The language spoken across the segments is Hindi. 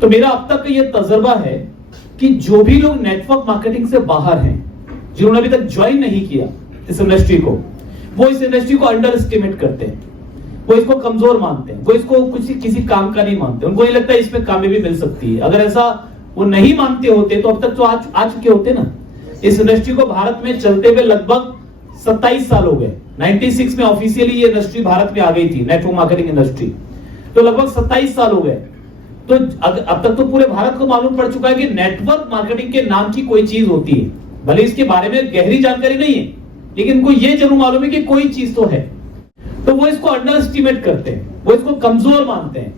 तो मेरा अब तक का ये तजर्बा है कि जो भी लोग नेटवर्क मार्केटिंग से बाहर हैं, जिन्होंने अभी तक ज्वाइन नहीं किया इस इंडस्ट्री को, वो इस इंडस्ट्री को अंडर एस्टिमेट करते हैं, वो इसको कमजोर मानते हैं, वो इसको किसी काम का नहीं मानते, उनको ये लगता है इसमें कामयाबी मिल सकती है। अगर ऐसा वो नहीं मानते होते तो अब तक तो आ चुके होते ना। इस इंडस्ट्री को भारत में चलते हुए लगभग 27 साल हो गए। 96 में ऑफिशियली ये इंडस्ट्री भारत में आ गई थी, नेटवर्क मार्केटिंग इंडस्ट्री, तो लगभग 27 साल हो गए। तो अब तक तो पूरे भारत को मालूम पड़ चुका है कि नेटवर्क मार्केटिंग के नाम की कोई चीज होती है। भले इसके बारे में गहरी जानकारी नहीं है, लेकिन उनको ये जरूर मालूम है कि कोई चीज तो है। तो वो इसको अंडर एस्टिमेट करते हैं, वो इसको कमजोर मानते हैं।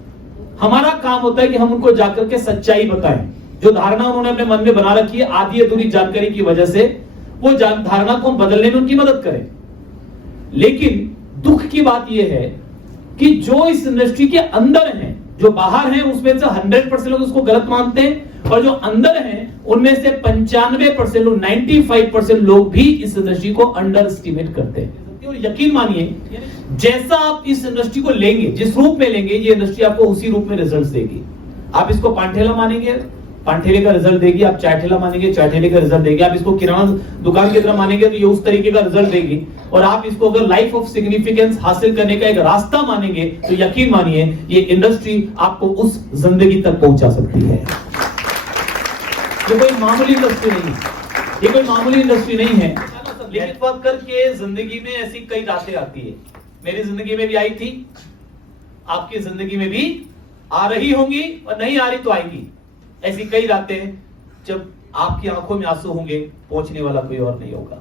हमारा काम होता है कि हम उनको जाकर के सच्चाई बताएं। जो धारणा उन्होंने अपने मन में बना रखी है आधी अधूरी जानकारी की वजह से, वो धारणा को बदलने में उनकी मदद करें। लेकिन दुख की बात यह है कि जो इस इंडस्ट्री के अंदर हैं, जो बाहर हैं उसमें से 100% लोग उसको गलत मानते हैं, और जो अंदर हैं उनमें से 95% लोग, 95% लोग भी इस इंडस्ट्री को अंडर एस्टिमेट करते हैं। और यकीन मानिए, जैसा आप इस इंडस्ट्री को लेंगे, जिस रूप में लेंगे, ये इंडस्ट्री आपको उसी रूप में रिजल्ट देगी। आप इसको पांठेला मानेंगे, पांठेले का रिजल्ट देगी। आप चाय ठेला मानेंगे, चाय ठेले का रिजल्ट देगी। आप इसको किराना दुकान की तरह मानेंगे तो ये उस तरीके का रिजल्ट देगी। और आप इसको अगर लाइफ ऑफ सिग्निफिकेंस हासिल करने का एक रास्ता मानेंगे तो यकीन मानिए ये इंडस्ट्री आपको उस जिंदगी तक पहुंचा सकती है। ये कोई मामूली इंडस्ट्री नहीं है, ये कोई मामूली इंडस्ट्री नहीं है। नेटवर्क करके जिंदगी में ऐसी कई रातें आती है। मेरी जिंदगी में भी आई थी, आपकी जिंदगी में भी आ रही होंगी, और नहीं आ रही तो आएगी। ऐसी कई रातें जब आपकी आंखों में आंसू होंगे, पहुंचने वाला कोई और नहीं होगा,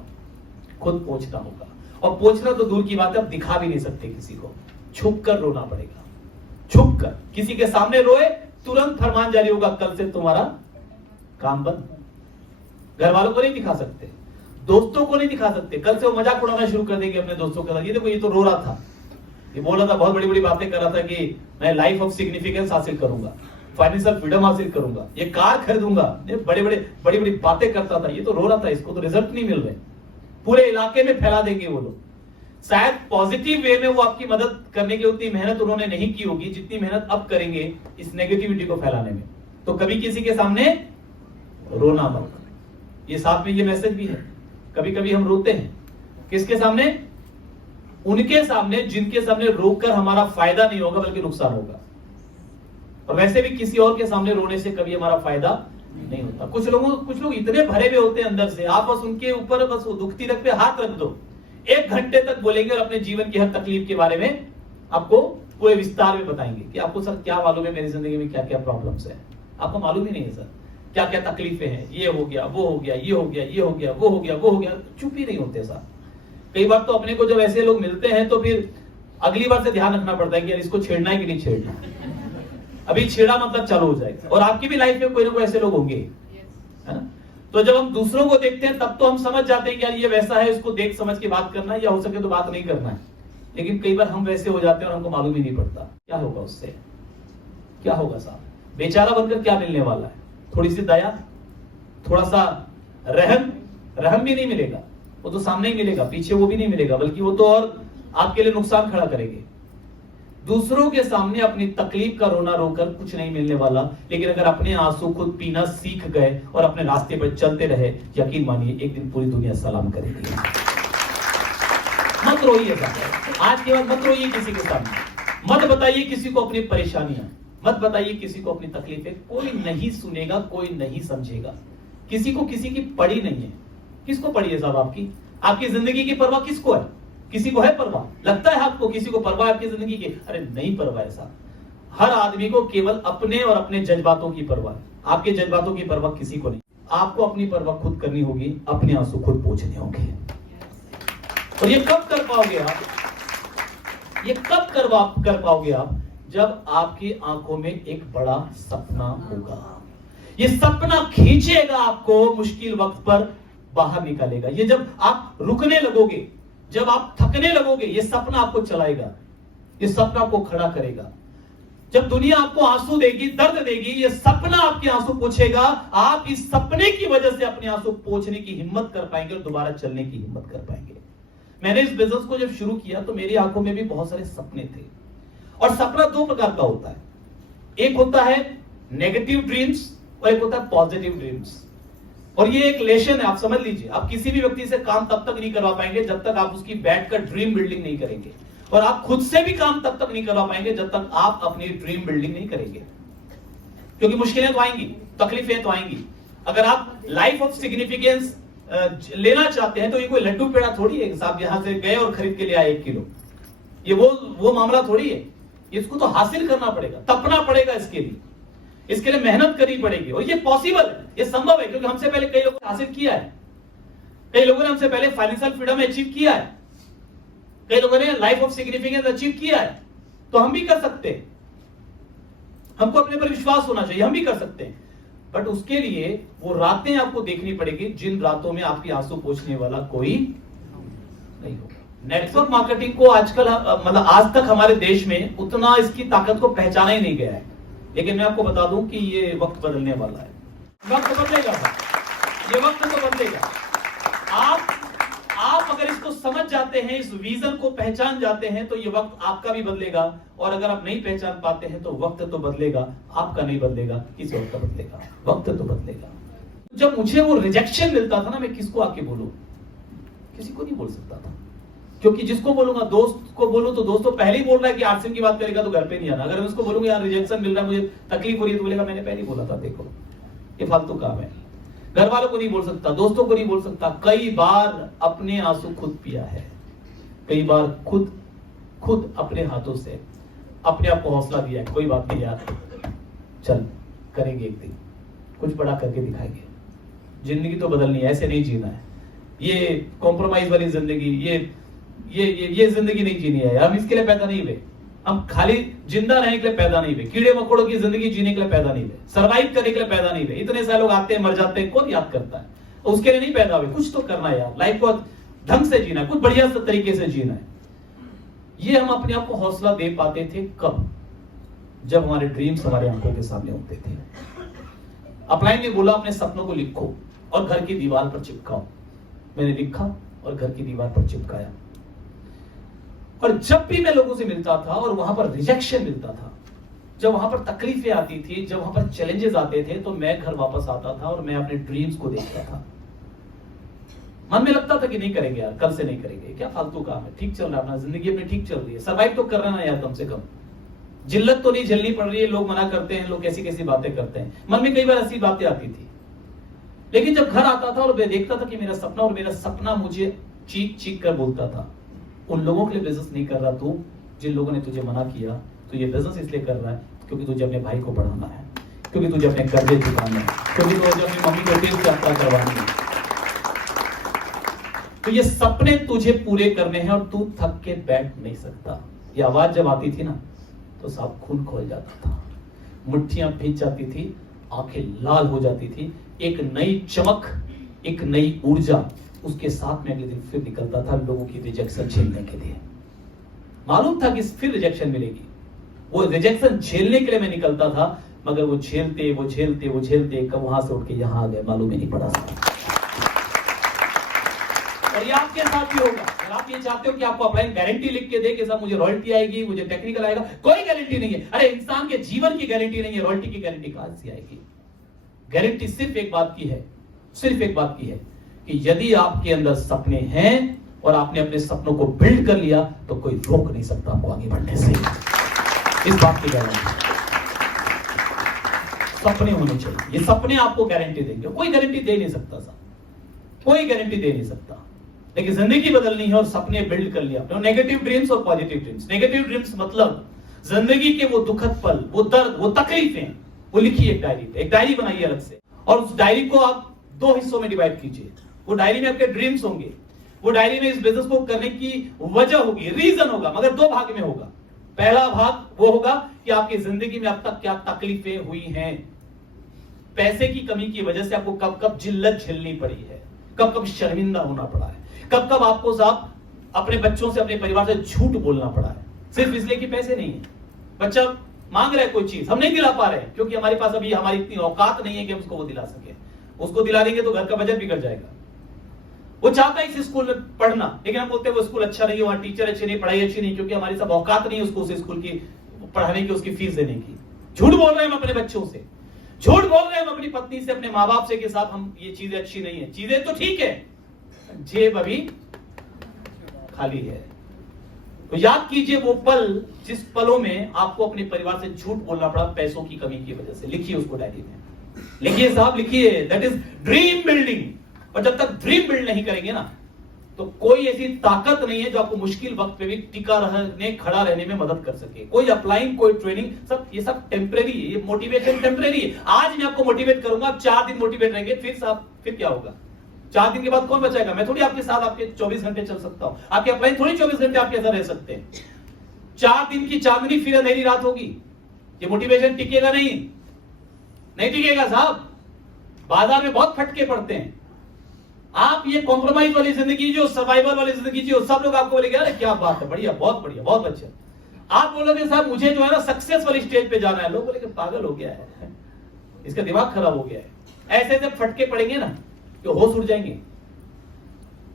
खुद पहुंचना होगा। और पहुंचना तो दूर की बात है, आप दिखा भी नहीं सकते किसी को, छुप कर रोना पड़ेगा। छुप कर किसी के सामने रोए, तुरंत फरमान जारी होगा, कल से तुम्हारा काम बंद। घर वालों को नहीं दिखा सकते, दोस्तों को नहीं दिखा सकते। कल से वो मजाक उड़ाना शुरू कर देंगे अपने दोस्तों के साथ। ये देखो, ये तो रो रहा था, ये बोल रहा था, बहुत बड़ी बड़ी बातें कर रहा था कि मैं लाइफ ऑफ सिग्निफिकेंस हासिल करूंगा, फाइनेंशियल फ्रीडम हासिल करूंगा, ये कार खरीदूंगा, ये बड़ी बड़ी बातें करता था। ये तो रो रहा था, इसको तो रिजल्ट नहीं मिल रहे। पूरे इलाके में फैला देंगे वो लोग। शायद पॉजिटिव वे में वो आपकी मदद करने की उतनी मेहनत उन्होंने नहीं की होगी जितनी मेहनत अब करेंगे इस नेगेटिविटी को फैलाने में। तो कभी किसी के सामने रोना मत। ये साथ में ये मैसेज भी है, कभी कभी हम रोते हैं किसके सामने? उनके सामने जिनके सामने रोककर हमारा फायदा नहीं होगा बल्कि नुकसान होगा। और वैसे भी किसी और के सामने रोने से कभी हमारा फायदा नहीं होता। कुछ लोग इतने भरे हुए होते हैं अंदर से, आप बस उनके ऊपर बस दुखती रख पे हाथ रख दो, 1 घंटे तक बोलेंगे और अपने जीवन की हर तकलीफ के बारे में आपको पूरे विस्तार में बताएंगे कि आपको सर क्या मालूम है मेरी जिंदगी में क्या क्या प्रॉब्लम्स है। आपको मालूम ही नहीं है सर क्या क्या तकलीफें हैं, ये हो गया, वो हो गया, ये हो गया, ये हो गया, वो हो गया, वो हो गया। चुप ही नहीं होते सर। कई बार तो अपने को जब ऐसे लोग मिलते हैं तो फिर अगली बार से ध्यान रखना पड़ता है कि यार इसको छेड़ना है कि नहीं छेड़ना। अभी छेड़ा मतलब चालू हो जाएगा। और आपकी भी लाइफ में कोई ना कोई ऐसे लोग होंगे, है ना? तो जब हम दूसरों को देखते हैं तब तो हम समझ जाते हैं कि यार ये वैसा है, इसको देख समझ के बात करना है, या हो सके तो बात नहीं करना है। लेकिन कई बार हम वैसे हो जाते हैं और हमको मालूम ही नहीं पड़ता। क्या होगा उससे, क्या होगा साहब? बेचारा बनकर क्या मिलने वाला है? थोड़ी सी दया, थोड़ा सा रहम भी नहीं मिलेगा। वो तो सामने ही मिलेगा, पीछे वो भी नहीं मिलेगा, बल्कि वो तो और आपके लिए नुकसान खड़ा करेंगे। दूसरों के सामने अपनी तकलीफ का रोना रोकर कुछ नहीं मिलने वाला। लेकिन अगर अपने आंसू खुद पीना सीख गए और अपने रास्ते पर चलते रहे, यकीन मानिए एक दिन पूरी दुनिया सलाम करेगी। मत रोइए आज के बाद, मत रोइए किसी के सामने, मत बताइए किसी को अपनी परेशानियां, मत बताइए किसी को अपनी तकलीफें। कोई नहीं सुनेगा, कोई नहीं समझेगा, किसी को किसी की पड़ी नहीं है। किसको पड़ी है साहब? आपकी जिंदगी की परवाह किसको है? किसी को है परवाह? लगता है आपको किसी को परवाह है आपकी जिंदगी की? अरे नहीं परवाह है साहब। हर आदमी को केवल अपने और अपने जज्बातों की परवाह है। आपके जज्बातों की परवाह किसी को नहीं। आपको अपनी परवाह खुद करनी होगी, अपने आंसू खुद पोंछने होंगे। और ये कब कर पाओगे आप? ये कब कर पाओगे आप? जब आपकी आंखों में एक बड़ा सपना होगा। ये सपना खींचेगा आपको, मुश्किल वक्त पर बाहर निकालेगा। ये जब आप रुकने लगोगे, जब आप थकने लगोगे, ये सपना आपको चलाएगा, ये सपना आपको खड़ा करेगा। जब दुनिया आपको आंसू देगी, दर्द देगी, ये सपना आपके आंसू पोंछेगा। आप इस सपने की वजह से अपने आंसू पोंछने की हिम्मत कर पाएंगे और दोबारा चलने की हिम्मत कर पाएंगे। मैंने इस बिजनेस को जब शुरू किया तो मेरी आंखों में भी बहुत सारे सपने थे। और सपना 2 प्रकार का होता है। एक होता है नेगेटिव ड्रीम्स और एक होता है पॉजिटिव ड्रीम्स। और ये एक लेशन है, आप समझ लीजिए। आप किसी भी व्यक्ति से काम तब तक नहीं करवा पाएंगे जब तक आप उसकी बैठकर ड्रीम बिल्डिंग नहीं करेंगे, और आप खुद से भी काम तब तक नहीं करवा पाएंगे जब तक आप अपनी ड्रीम बिल्डिंग नहीं करेंगे। क्योंकि मुश्किलें तो आएंगी, तकलीफें तो आएंगी। अगर आप लाइफ ऑफ सिग्निफिकेंस लेना चाहते हैं तो ये कोई लड्डू पेड़ा थोड़ी है, आप यहां से गए और खरीद के ले आए 1 किलो, ये वो मामला थोड़ी है। इसको तो हासिल करना पड़ेगा, तपना पड़ेगा इसके लिए, इसके लिए मेहनत करनी पड़ेगी। और ये पॉसिबल है, ये संभव है, क्योंकि हमसे पहले कई लोगों ने हासिल किया है। कई लोगों ने हमसे पहले फाइनेंशियल फ्रीडम अचीव किया है, कई लोगों ने लाइफ ऑफ सिग्निफिकेंस अचीव किया है। तो हम भी कर सकते हैं, हमको अपने पर विश्वास होना चाहिए, हम भी कर सकते हैं। बट उसके लिए वो रातें आपको देखनी पड़ेगी जिन रातों में आपकी आंसू पोंछने वाला कोई नहीं होगा। नेटवर्क मार्केटिंग को आजकल मतलब आज तक हमारे देश में उतना इसकी ताकत को पहचाना ही नहीं गया है। लेकिन मैं आपको बता दूं कि ये वक्त बदलने वाला है, वक्त बदलेगा, ये वक्त तो बदलेगा। आप अगर इसको समझ जाते हैं, इस विजन को पहचान जाते हैं, तो ये वक्त आपका भी बदलेगा। और अगर आप नहीं पहचान पाते हैं तो वक्त तो बदलेगा, आपका नहीं बदलेगा, किसी और का बदलेगा, वक्त तो बदलेगा। जब मुझे वो रिजेक्शन मिलता था ना, मैं किसको आके बोलूं, किसी को नहीं बोल सकता था। क्योंकि जिसको बोलूंगा, दोस्त को बोलूं तो दोस्त तो पहले ही बोल रहा है कि आरसीएम की बात करेगा तो घर पे नहीं आना। अगर मैं उसको बोलूंगा यार रिजेक्शन मिल रहा है, मुझे तकलीफ हो रही है, तो बोलेगा मैंने पहले ही बोला था, देखो ये फालतू काम है। घर वालों को नहीं बोल सकता, दोस्तों को नहीं बोल सकता। कई बार अपने आंसू खुद पिया है, कई बार खुद अपने हाथों से अपने आप को हौसला दिया है, कोई बात नहीं यार, चल करेंगे, एक दिन कुछ बड़ा करके दिखाएंगे। जिंदगी तो बदलनी है, ऐसे नहीं जीना है। ये कॉम्प्रोमाइज वाली जिंदगी, ये जिंदगी नहीं जीनी है। हम इसके लिए पैदा नहीं हुए, हम खाली जिंदा रहने के लिए पैदा नहीं हुए, कीड़े मकोड़ों की जिंदगी जीने के लिए पैदा नहीं हुए, सरवाइव करने के लिए पैदा नहीं हुए। इतने सारे लोग आते हैं, मर जाते हैं, कौन याद करता है? उसके लिए नहीं पैदा हुए। कुछ तो करना है यार, लाइफ को ढंग से जीना है, कुछ बढ़िया तरीके से जीना है। ये हम अपने आप को हौसला दे पाते थे कब? जब हमारे ड्रीम्स हमारे आंखों के सामने होते थे। अपलाइन ने बोला अपने सपनों को लिखो और घर की दीवार पर चिपकाओ। मैंने लिखा और घर की दीवार पर चिपकाया। और जब भी मैं लोगों से मिलता था और वहां पर रिजेक्शन मिलता था, जब वहां पर तकलीफें आती थी, जब वहां पर चैलेंजेस आते थे, तो मैं घर वापस आता था और मैं अपने ड्रीम्स को देखता था। मन में लगता था कि नहीं करेंगे यार, कल से नहीं करेंगे, क्या फालतू काम है, ठीक चल रहा है अपना, जिंदगी अपनी ठीक चल रही है, सर्वाइव तो कर रहा ना यार, कम से कम जिल्लत तो नहीं झेलनी पड़ रही है। लोग मना करते हैं, लोग कैसी कैसी बातें करते हैं, मन में कई बार ऐसी बातें आती थी। लेकिन जब घर आता था और मैं देखता था कि मेरा सपना, और मेरा सपना मुझे चीख चीख कर बोलता था, उन लोगों के लिए बिजनेस नहीं कर रहा तू, जिन लोगों ने तुझे मना किया। तो ये बिजनेस इसलिए कर रहा है क्योंकि तुझे अपने भाई को पढ़ाना है, क्योंकि तुझे अपने कर्जे चुकाना है, क्योंकि तुझे अपनी मम्मी को तीर्थ यात्रा करवानी है। तो ये सपने तुझे पूरे करने हैं और तू थक के बैठ नहीं सकता। ये आवाज जब आती थी ना, तो साफ खून खोल जाता था, मुट्ठियां भींच जाती थी, आंखें लाल हो जाती थी। एक नई चमक, एक नई ऊर्जा उसके साथ में अगले दिन फिर निकलता था लोगों की रिजेक्शन झेलने के लिए। मालूम था कि फिर रिजेक्शन मिलेगी, वो रिजेक्शन झेलने के लिए मैं निकलता था। मगर वो झेलते कब वहां से उठ के यहां आ गए मालूम ही नहीं पड़ा। और ये आपके साथ भी होगा। अगर आप ये चाहते हो कि आपको अपलाइन गारंटी लिख के दे कि साहब मुझे रॉयल्टी आएगी, मुझे टेक्निकल आएगा, कोई गारंटी नहीं है। अरे इंसान के जीवन की गारंटी नहीं है, रॉयल्टी की गारंटी कहां से आएगी? गारंटी सिर्फ एक बात की है, सिर्फ एक बात की है कि यदि आपके अंदर सपने हैं और आपने अपने सपनों को बिल्ड कर लिया, तो कोई रोक नहीं सकता आपको आगे बढ़ने से। इस बात की गारंटी सपने होने चाहिए। ये सपने आपको गारंटी देंगे, कोई गारंटी दे नहीं सकता साहब, कोई गारंटी दे नहीं सकता। लेकिन जिंदगी बदलनी है और सपने बिल्ड कर लिया आपने। नेगेटिव ड्रीम्स और पॉजिटिव ड्रीम्स। नेगेटिव ड्रीम्स मतलब जिंदगी के वो दुखद पल, वो दर्द, वो तकलीफें, वो लिखिए एक डायरी पे, एक डायरी बनाइए अलग से, और उस डायरी को आप 2 हिस्सों में डिवाइड कीजिए। वो डायरी में आपके ड्रीम्स होंगे, वो डायरी में इस बिजनेस को करने की वजह होगी, रीजन होगा, मगर 2 भाग में होगा। पहला भाग वो होगा कि आपकी जिंदगी में अब तक क्या तकलीफें हुई हैं, पैसे की कमी की वजह से आपको कब कब जिल्लत झेलनी पड़ी है, कब कब शर्मिंदा होना पड़ा है, कब कब आपको साहब अपने बच्चों से, अपने परिवार से झूठ बोलना पड़ा है, सिर्फ इसलिए कि पैसे नहीं है। बच्चा मांग रहा है कोई चीज, हम नहीं दिला पा रहे क्योंकि हमारे पास अभी हमारी इतनी औकात नहीं है कि हम उसको वो दिला सके। उसको दिला देंगे तो घर का बजट बिगड़ जाएगा। वो चाहता है इस स्कूल में पढ़ना, लेकिन हम बोलते हैं वो स्कूल अच्छा नहीं है, वहां टीचर अच्छे नहीं, पढ़ाई अच्छी नहीं, क्योंकि हमारी सब औकात नहीं है उसको उस स्कूल की पढ़ाने की, उसकी फीस देने की। झूठ बोल रहे हैं हम अपने बच्चों से। झूठ बोल रहे हैं हम अपनी पत्नी से, अपने माँ बाप से कि साहब हम ये चीजें अच्छी नहीं है, चीजें तो ठीक है, जेब अभी खाली है। तो याद कीजिए वो पल जिस पलों में आपको अपने परिवार से झूठ बोलना पड़ा पैसों की कमी की वजह से। लिखिए उसको डायरी में, लिखिए साहब, लिखिए। That is dream building. और जब तक ड्रीम बिल्ड नहीं करेंगे ना, तो कोई ऐसी ताकत नहीं है जो आपको मुश्किल वक्त पे भी टिका रहने, खड़ा रहने में मदद कर सके। कोई अपलाइन, कोई ट्रेनिंग, सब ये सब टेम्परेरी है, ये मोटिवेशन टेम्परेरी है। आज मैं आपको मोटिवेट करूंगा, आप 4 दिन मोटिवेट रहेंगे, फिर क्या होगा? 4 दिन के बाद कौन बचाएगा? मैं थोड़ी आपके साथ आपके 24 घंटे चल सकता हूं, आपके अपलाइन थोड़ी 24 घंटे आपके साथ रह सकते हैं। 4 दिन की चांदनी फिर अंधेरी रात होगी। ये मोटिवेशन टिकेगा नहीं टिकेगा साहब। बाजार में बहुत फटके पड़ते हैं। आप ये कॉम्प्रोमाइज वाली जिंदगी जो, सर्वाइवल वाली जिंदगी जो, सब लोग आपको बोलेंगे अरे क्या बात है, बढ़िया, बहुत बढ़िया, बहुत अच्छा। आप बोलोगे साहब मुझे जो है ना सक्सेस वाली स्टेज पे जाना है, लोग बोलेंगे पागल हो गया है, इसका दिमाग खराब हो गया है। ऐसे जब फटके पड़ेंगे ना तो होश उड़ जाएंगे,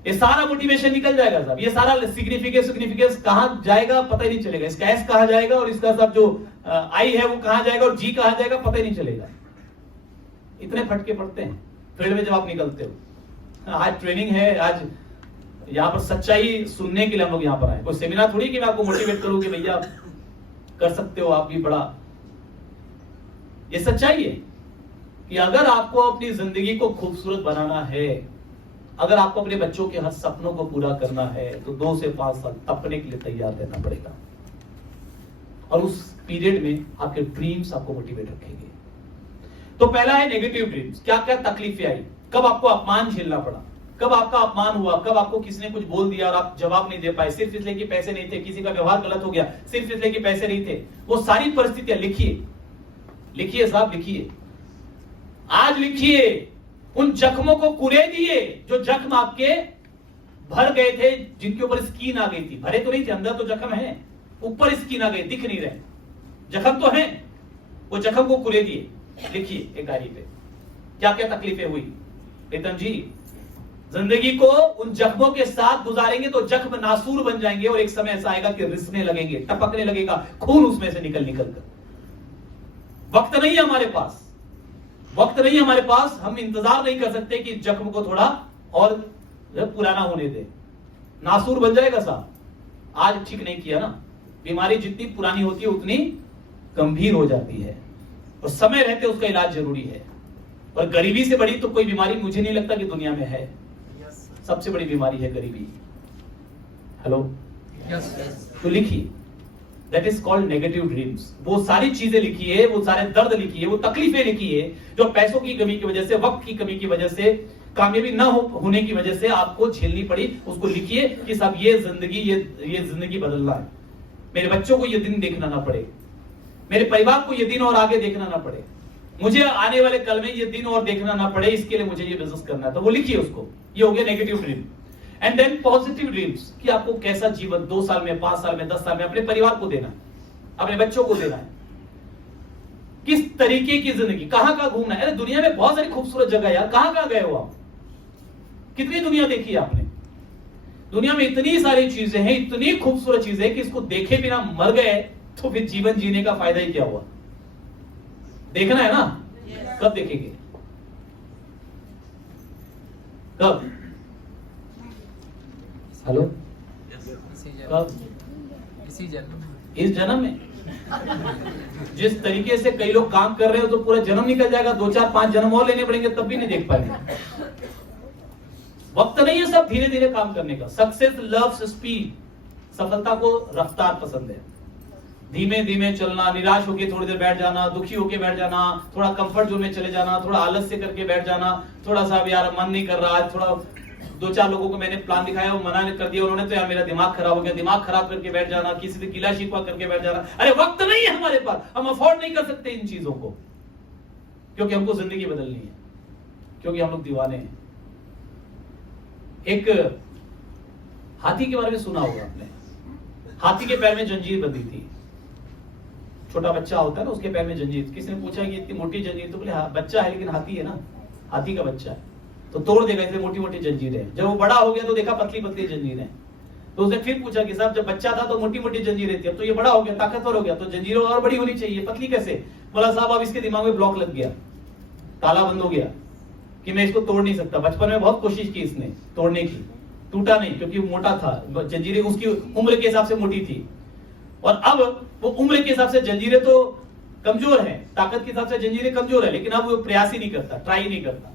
ये सारा मोटिवेशन निकल जाएगा साहब। ये सारा सिग्निफिकेंस कहां जाएगा पता ही नहीं चलेगा। इसका एस कहां जाएगा और इसका सब जो आई है वो कहां जाएगा और जी कहां जाएगा पता ही नहीं चलेगा। इतने फटके पड़ते हैं फील्ड में जब आप निकलते हो। आज ट्रेनिंग है, आज यहाँ पर सच्चाई सुनने के लिए हम लोग यहाँ पर आए। कोई सेमिनार थोड़ी कि मैं आपको मोटिवेट करूं कि भैया कर सकते हो आप भी बड़ा। ये सच्चाई है कि अगर आपको अपनी जिंदगी को खूबसूरत बनाना है, अगर आपको अपने बच्चों के हर सपनों को पूरा करना है, तो 2 से 5 साल तपने के लिए तैयार रहना पड़ेगा। और उस पीरियड में आपके ड्रीम्स आपको मोटिवेट रखेंगे। तो पहला है नेगेटिव ड्रीम्स। क्या क्या तकलीफें आई, कब आपको अपमान झेलना पड़ा, कब आपका अपमान हुआ, कब आपको किसी ने कुछ बोल दिया और आप जवाब नहीं दे पाए, सिर्फ इसलिए कि पैसे नहीं थे, किसी का व्यवहार गलत हो गया सिर्फ इसलिए कि पैसे नहीं थे। वो सारी परिस्थितियां लिखिए, लिखिए साहब, लिखिए। आज लिखिए उन जख्मों को कुरेदिए जो जख्म आपके भर गए थे, जिनके ऊपर स्किन आ गई थी। भरे तो नहीं थे, अंदर तो जख्म है, ऊपर स्किन आ गई, दिख नहीं रहे, जख्म तो है। वो जख्म को कुरेदिए, लिखिए एक डायरी पे क्या क्या तकलीफें हुई। प्रीतम जी, जिंदगी को उन जख्मों के साथ गुजारेंगे तो जख्म नासूर बन जाएंगे और एक समय ऐसा आएगा कि रिसने लगेंगे, टपकने लगेगा खून उसमें से निकल कर। वक्त नहीं है हमारे पास, वक्त नहीं है हमारे पास। हम इंतजार नहीं कर सकते कि जख्म को थोड़ा और पुराना होने दे, नासूर बन जाएगा साहब। आज ठीक नहीं किया ना, बीमारी जितनी पुरानी होती है उतनी गंभीर हो जाती है और समय रहते उसका इलाज जरूरी है। और गरीबी से बड़ी तो कोई बीमारी मुझे नहीं लगता कि दुनिया में है। सबसे बड़ी बीमारी है गरीबी। हेलो, तो लिखिए, that is called negative dreams. वो सारी चीजें लिखिए, वो सारे दर्द लिखिए, वो तकलीफें लिखिए जो पैसों की कमी की वजह से, वक्त की कमी की वजह से, कामयाबी न होने की वजह से आपको झेलनी पड़ी। उसको लिखिए कि साहब ये जिंदगी बदलना है। मेरे बच्चों को ये दिन देखना ना पड़े, मेरे परिवार को ये दिन और आगे देखना ना पड़े, मुझे आने वाले कल में ये दिन और देखना ना पड़े, इसके लिए मुझे ये बिजनेस करना है। तो वो लिखिए उसको। ये हो गया negative dream. And then positive dreams कि आपको कैसा जीवन 2 साल में, 5 साल में, 10 साल में अपने परिवार को देना है, अपने बच्चों को देना है। किस तरीके की जिंदगी, कहां घूमना है। अरे दुनिया में बहुत सारी खूबसूरत जगह यार, कहां गए हो आप? कितनी दुनिया देखी है आपने? दुनिया में इतनी सारी चीजें हैं, इतनी खूबसूरत चीजें कि इसको देखे बिना मर गए तो फिर जीवन जीने का फायदा ही क्या हुआ? देखना है ना, कब देखेंगे? कब? हेलो, कब? इस जन्म में। जिस तरीके से कई लोग काम कर रहे हो तो पूरा जन्म निकल जाएगा, 2, 4, 5 जन्म और लेने पड़ेंगे तब भी नहीं देख पाएंगे। वक्त नहीं है सब धीरे धीरे काम करने का। Success loves speed. सफलता को रफ्तार पसंद है, धीमे धीमे चलना, निराश होकर थोड़ी देर बैठ जाना, दुखी होकर बैठ जाना, थोड़ा कंफर्ट जोन में चले जाना, थोड़ा आलस से करके बैठ जाना, थोड़ा सा यार मन नहीं कर रहा है, थोड़ा 2-4 लोगों को मैंने प्लान दिखाया, वो मना कर दिया उन्होंने, तो यार मेरा दिमाग खराब हो गया, दिमाग खराब करके बैठ जाना, किसी से गिला शिकवा करके बैठ जाना। अरे वक्त नहीं है हमारे पास, हम अफोर्ड नहीं कर सकते इन चीजों को, क्योंकि हमको जिंदगी बदलनी है, क्योंकि हम लोग दीवाने हैं। एक हाथी के बारे में सुना होगा आपने। हाथी के पैर में जंजीर बंधी थी। छोटा बच्चा होता है ना, उसके पैर में जंजीर। किसी ने पूछा कि इतनी मोटी जंजीर, तो बोले हाँ बच्चा है लेकिन हाथी है ना, हाथी का बच्चा है तो तोड़ देगा, इसलिए मोटी मोटी जंजीरें हैं। जब वो बड़ा हो गया तो देखा पतली पतली जंजीरें हैं, तो उसने फिर पूछा कि साहब जब बच्चा था तो मोटी मोटी जंजीरें थी, अब तो ये बड़ा हो गया, ताकतवर हो गया, तो जंजीरें और बड़ी होनी चाहिए, पतली कैसे? बोला साहब अब इसके दिमाग में ब्लॉक लग गया, ताला बंद हो गया कि मैं इसको तोड़ नहीं सकता। बचपन में बहुत कोशिश की इसने तोड़ने की, टूटा नहीं क्योंकि वो मोटा था, जंजीरें उसकी उम्र के हिसाब से मोटी थी। और अब वो उम्र के हिसाब से जंजीरें तो कमजोर है, ताकत के हिसाब से जंजीरें कमजोर है, लेकिन अब वो प्रयास ही नहीं करता, ट्राई नहीं करता।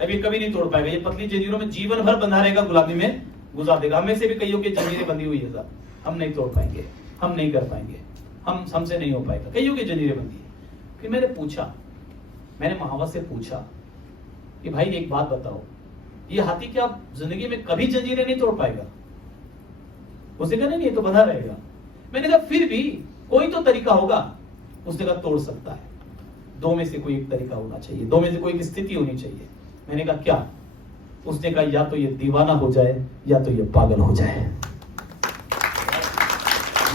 अब ये कभी नहीं तोड़ पाएगा। ये पतली जंजीरों में जीवन भर बंधा रहेगा, गुलामी में गुजार देगा। हमें से भी कईयों की जंजीरें बंधी हुई है, साहब हम नहीं तोड़ पाएंगे, हम नहीं कर पाएंगे, हमसे नहीं हो पाएगा। कईयों की जंजीरें बंधी है। फिर मैंने महावत से पूछा कि भाई एक बात बताओ, ये हाथी क्या जिंदगी में कभी जंजीरें नहीं तोड़ पाएगा? उसने कहा नहीं, ये तो बंधा रहेगा। मैंने कहा फिर भी कोई तो तरीका होगा। उसने कहा तोड़ सकता है, दो में से कोई एक तरीका होना चाहिए, दो में से कोई एक स्थिति होनी चाहिए। मैंने कहा क्या? उसने कहा या तो ये दीवाना हो जाए या तो ये पागल हो जाए।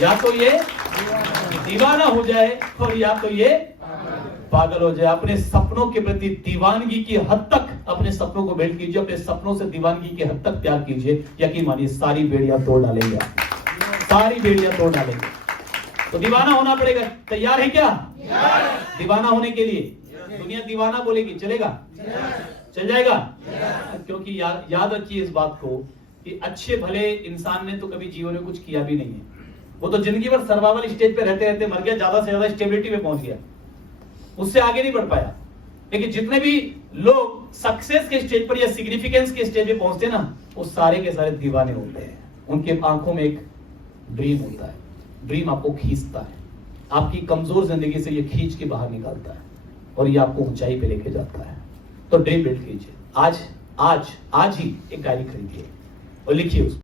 या तो ये दीवाना हो जाए और या तो ये पागल हो जाए। अपने सपनों के प्रति दीवानगी की हद तक अपने सपनों को भेंट कीजिए, अपने सपनों से दीवानगी की हद तक प्यार कीजिए। यकीन मानिए सारी बेड़ियां तोड़ डालेंगे, सारी बेड़ियां तोड़ डालेंगे। तो दीवाना होना पड़ेगा। तैयार है क्या? दीवाना होने के लिए दुनिया दीवाना बोलेगी, चलेगा? चल जाएगा? क्योंकि याद रखिए इस बात को कि अच्छे भले इंसान ने तो कभी जीवन में कुछ किया भी नहीं है। वो तो जिंदगी भर सर्वाइवल स्टेज पे रहते रहते मर गया, ज्यादा से ज्यादा स्टेबिलिटी पे पहुंच गया, उससे आगे नहीं बढ़ पाया। लेकिन जितने भी लोग सक्सेस के स्टेज पर या सिग्निफिकेंस के स्टेज पे पहुंचते हैं ना, वो सारे के सारे दीवाने होते हैं। उनके आंखों में एक ड्रीम होता है, ड्रीम आपको खींचता है, आपकी कमजोर जिंदगी से ये खींच के बाहर निकालता है और ये आपको ऊंचाई पे लेके जाता है। तो ड्रीम बिल्ड कीजिए। आज ही एक डायरी खरीदिए और लिखिए उसको।